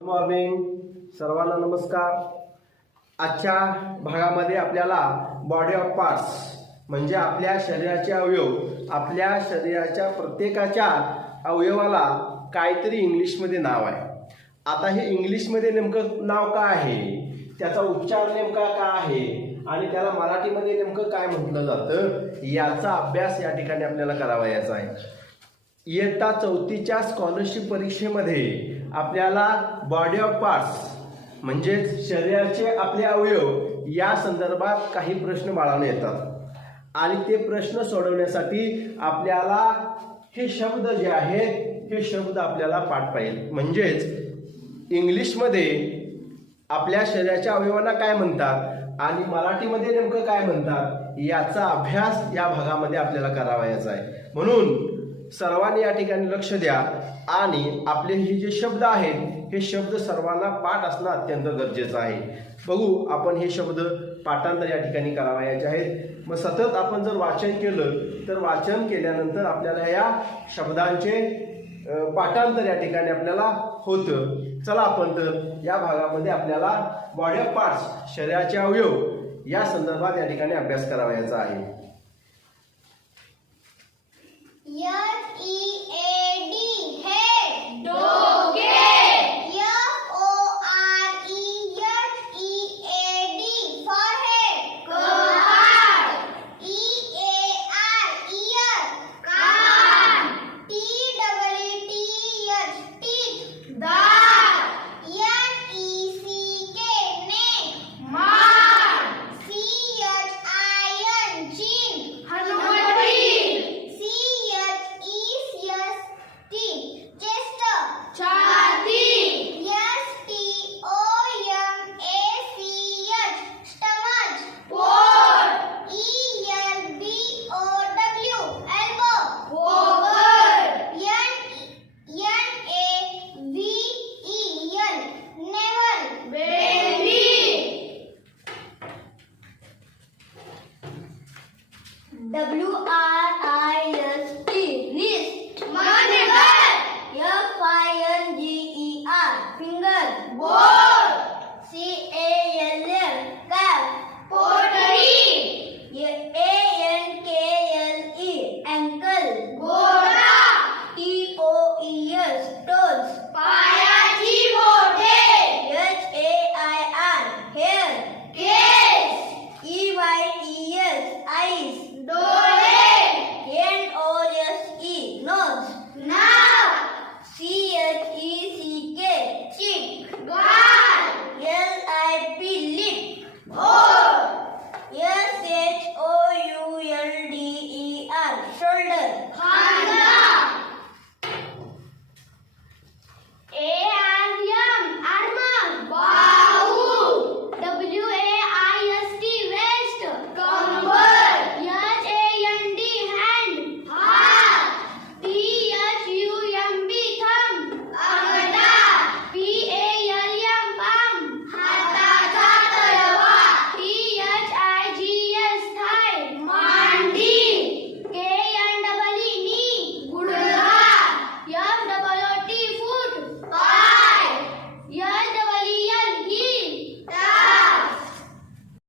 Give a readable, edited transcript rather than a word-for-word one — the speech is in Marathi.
गुड मॉर्निंग सर्वांना नमस्कार। आजच्या भागामध्ये आपल्याला बॉडी ऑफ पार्ट्स म्हणजे आपल्या शरीराचे अवयव, आपल्या शरीराच्या प्रत्येकाच्या अवयवाला काहीतरी इंग्लिशमध्ये नाव आहे। आता हे इंग्लिशमध्ये नेमकं नाव काय आहे, त्याचा उच्चार नेमका काय आहे आणि त्याला मराठीमध्ये नेमकं काय म्हटलं जातं याचा अभ्यास या ठिकाणी आपल्याला करावायचा आहे। इयत्ता 4च्या स्कॉलरशिप परीक्षेमध्ये आपल्याला बॉडी ऑफ पार्ट्स म्हणजे शरीराचे आपले अवयव या संदर्भात काही प्रश्न बाळांनो येतात आणि ते प्रश्न सोडवण्यासाठी आपल्याला हे शब्द जे आहेत हे शब्द आपल्याला पाठ पाहिजे। म्हणजेच इंग्लिशमध्ये आपल्या शरीराच्या अवयवांना काय म्हणतात आणि मराठीमध्ये नेमकं काय म्हणतात याचा अभ्यास या भागामध्ये आपल्याला करावायचा आहे। म्हणून सर्वांनी या ठिकाणी लक्ष द्या आणि आपले हे जे शब्द आहेत हे शब्द सर्वांना पाठ असणं अत्यंत गरजेचं आहे। बघू आपण हे शब्द पाठांतर या ठिकाणी करावायचे आहेत। मग सतत आपण जर वाचन केलं तर वाचन केल्यानंतर आपल्याला या शब्दांचे पाठांतर या ठिकाणी आपल्याला होतं। चला आपण तर या भागामध्ये आपल्याला बॉडी ऑफ पार्ट्स शरीराचे अवयव या संदर्भात या ठिकाणी अभ्यास करावायचा आहे। HEAD head डोके FOREHEAD forehead कपाळ EAR ear कान TEETH teeth दात NECK neck मान CHIN chin हनुवटी छाती STOMACH stomach पोट ELBOW elbow पोकर NAVEL navel बेंबी WRIST wrist मानेवर FINGER finger ball